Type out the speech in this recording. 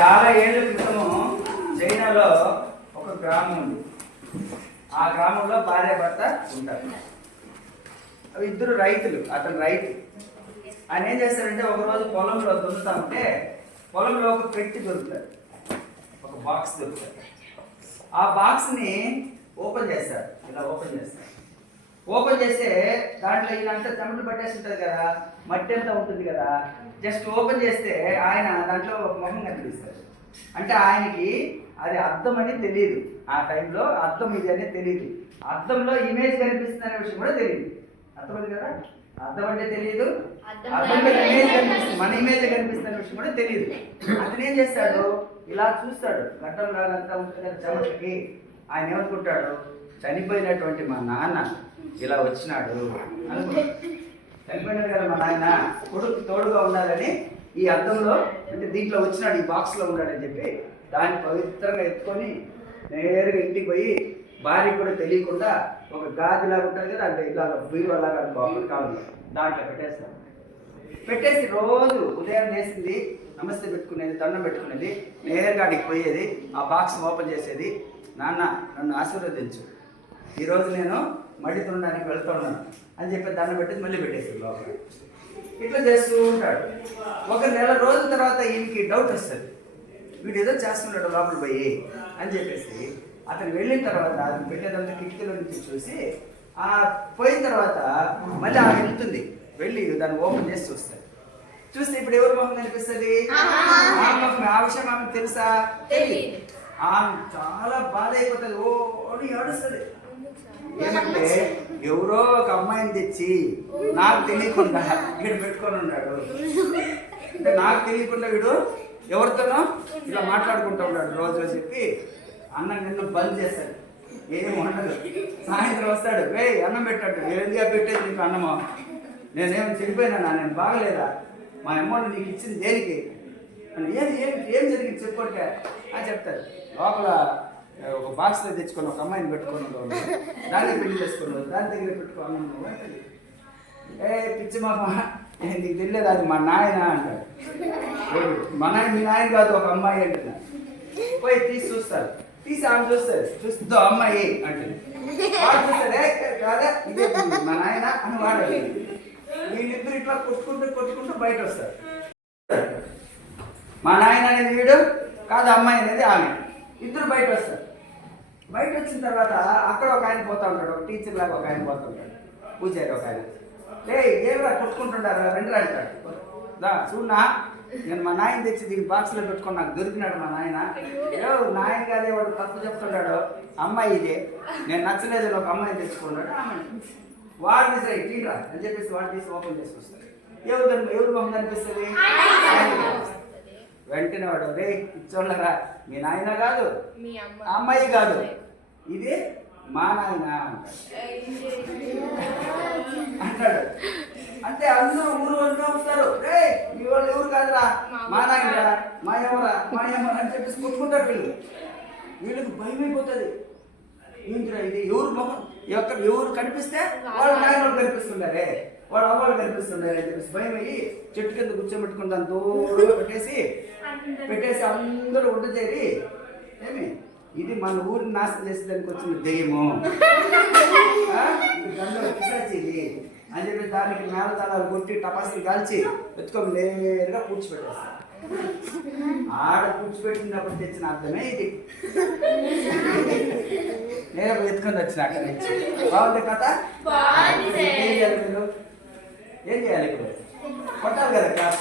చాలా ఏళ్ళ క్రితము చైనాలో ఒక గ్రామం ఉంది. ఆ గ్రామంలో భార్య భర్త ఉంటారు. అవి ఇద్దరు రైతులు అతను రైతు. ఆయన ఏం చేస్తారంటే ఒక రోజు పొలంలో దొరుకుతామంటే ఉంటే పొలంలో ఒక పెట్టి దొరుకుతారు. ఒక బాక్స్ దొరుకుతారు. ఆ బాక్స్ని ఓపెన్ చేస్తారు. ఇలా ఓపెన్ చేస్తారు. ఓపెన్ చేస్తే దాంట్లో ఇదంతా చెమటలు పట్టేసి ఉంటుంది కదా మట్టి అంతా ఉంటుంది కదా. జస్ట్ ఓపెన్ చేస్తే ఆయన దాంట్లో ఒక మొహం కనిపిస్తాడు అంటే ఆయనకి అది అర్థం అని తెలియదు ఆ టైంలో అర్థం ఇది అనేది తెలియదు అర్థంలో ఇమేజ్ కనిపిస్తుంది అనే విషయం కూడా తెలియదు అర్థమైంది కదా? అర్థం అంటే తెలియదు అర్థంలో లాగా ఇమేజ్ కనిపిస్తుంది. మన ఇమేజ్ కనిపిస్తున్న విషయం కూడా తెలియదు అతను ఏం చేస్తాడు? ఇలా చూస్తాడు. గడ్డం లాగంతా ఉంటుంది కదా చెమటకి. ఆయన ఏమనుకుంటాడు? చనిపోయినటువంటి మా నాన్న ఇలా వచ్చినాడు అనుకుంటాడు. చనిపోయినాడు కదా మా నాయన కొడుకు తోడుగా ఉండాలని ఈ అర్థంలో అంటే దీంట్లో వచ్చినాడు ఈ బాక్స్లో ఉన్నాడని చెప్పి దాన్ని పవిత్రంగా ఎత్తుకొని నేరుగా ఇంటికి పోయి భార్యకి కూడా తెలియకుండా ఒక గాదిలాగా ఉంటుంది కదా అంటే ఇలాగ బీరువాలాగా అనుకోవాలి కావాలి దాంట్లో పెట్టేస్తాడు పెట్టేసి రోజు ఉదయం చేసింది నమస్తే పెట్టుకునేది దండం పెట్టుకునేది నేరుగా అడిగి పోయేది ఆ బాక్స్ ఓపెన్ చేసేది నాన్న నన్ను ఆశీర్వదించు. ఈరోజు నేను మడి తుండడానికి వెళ్తున్నాను అని చెప్పి దండం పెట్టేసి మళ్ళీ పెట్టేసి లోపల. ఇట్లా చేస్తూ ఉంటాడు. ఒక నెల రోజుల తర్వాత ఈయనకి డౌట్ వస్తుంది. వీడు ఏదో చేస్తున్నాడు లోపల పోయి అని చెప్పేసి అతను వెళ్ళిన తర్వాత అది పెట్టేదంతా కిటికీలో నుంచి చూసి ఆ పోయిన తర్వాత మళ్ళీ ఆమె వెళ్తుంది. వెళ్ళి దాన్ని ఓపెన్ చేసి చూస్తాడు. చూస్తే ఇప్పుడు ఎవరి మొహం కనిపిస్తుంది? ఆ ఆ విషయం ఆమెకు తెలుసా. ఆమె చాలా బాధ అయిపోతుంది ఓ అని ఏడుస్తుంది. ఏమంటే ఎవరో ఒక అమ్మాయిని తెచ్చి నాకు తెలియకుండా వీడు పెట్టుకొని ఉన్నాడు. అంటే నాకు తెలియకుండా వీడు ఎవరితోనో ఇలా మాట్లాడుకుంటూ ఉన్నాడు. రోజు చెప్పి అన్న నిన్ను బంద్ చేశాడు ఏం ఉండదు. సాయంత్రం వస్తాడు. వే అన్నం పెట్టాడు. ఏందిగా పెట్టేది నీకు అన్నమో? నేనేం చనిపోయినా నేను బాగలేదా? మా అమ్మోడు నీకు ఇచ్చింది దేనికి? ఏది ఏం ఏం జరిగింది చెప్పుకోక అని చెప్తారు. లోపల ఆ, ఒక బాక్స్లో తెచ్చుకొని ఒక అమ్మాయిని పెట్టుకొని దాన్ని పెళ్ళి చేసుకున్నావు దాని దగ్గర పెట్టుకున్నాను ఏ పిచ్చి మామ నీకు తెలియదు అది మా నాయన అంటాడు మా నాయన మీ నాయన కాదు ఒక అమ్మాయి అంటున్నా. పోయి తీసి చూస్తారు. తీసి ఆమె చూస్తారు. చూస్తుందో అమ్మాయి అంటుంది వాడు కాదా? ఇదే మా నాయన అని వాడు వీళ్ళిద్దరు ఇట్లా కొట్టుకుంటూ కొట్టుకుంటూ బయట వస్తారు మా నాయన అనేది వీడు కాదు అమ్మాయి అనేది ఆమె. ఇద్దరు బయట వస్తారు బయట వచ్చిన తర్వాత అక్కడ ఒక ఆయన పోతా ఉంటాడు ఒక టీచర్ లాగా ఒక ఆయన పోతా ఉంటాడు పూజారి ఒక ఆయన. లే ఏమిరా కొట్టుకుంటుంటారు రెండు అంటాడు. దా చూనా నేను మా నాయన తెచ్చి దీని బాక్స్లో పెట్టుకొని నాకు దొరికినాడు మా నాయన. ఏదో నాయన కాదే వాడు తప్పు చెప్తుంటాడు? అమ్మాయి ఇదే. నేను నచ్చలేదు ఒక అమ్మాయిని తెచ్చుకున్నాడు ఆమె. వాడిని సరే తీరా అని చెప్పేసి వాడు తీసి ఓపెన్ చేసుకొస్తాడు ఎవరు ఎవరు మొహం కనిపిస్తుంది. వెంటనే వాడు రే ఇచ్చోళ్ళరా మీ నాయన కాదు అమ్మాయి కాదు ఇది మా నాయన అంటాడు. అంటే అందరూ ఊరు వంట వస్తారు రే మీ వాళ్ళు ఎవరు కాదురా? మా నాయన మా ఎవరా మా ఎవరా అని చెప్పేసి కొట్టుకుంటారు వీళ్ళు. వీళ్ళకి భయం అయిపోతుంది. ఏంటిరా ఇది? ఎవరు మొహం ఎక్కడ ఎవరు కనిపిస్తే వాళ్ళ నాయన. వాళ్ళు కనిపిస్తున్నారే వాళ్ళ కనిపిస్తున్నారే అని చెప్పేసి భయం అయ్యి చెట్టు కింద కూర్చోబెట్టుకుని దాన్ని దూరంగా పెట్టేసి పెట్టేసి అందరూ వంట చేరి ఏమి? ఇది మన ఊరిని నాశనం చేసేదానికి వచ్చిన దెయ్యము. అని చెప్పి దానికి మేళతాళాలు కొట్టి టపాసులు కాల్చి ఎత్తుకొని నేరుగా పూడ్చిపెట్టేస్తారు ఆడ పూడ్చిపెట్టినప్పుడు తెచ్చిన అర్థమే ఇది. నేనే ఎత్తుకొని వచ్చిన అక్కడ నుంచి. బాగుంది కథ? ఏం చేయాలి మీరు ఏం చేయాలి ఇప్పుడు? కొట్టాలి కదా క్లాస్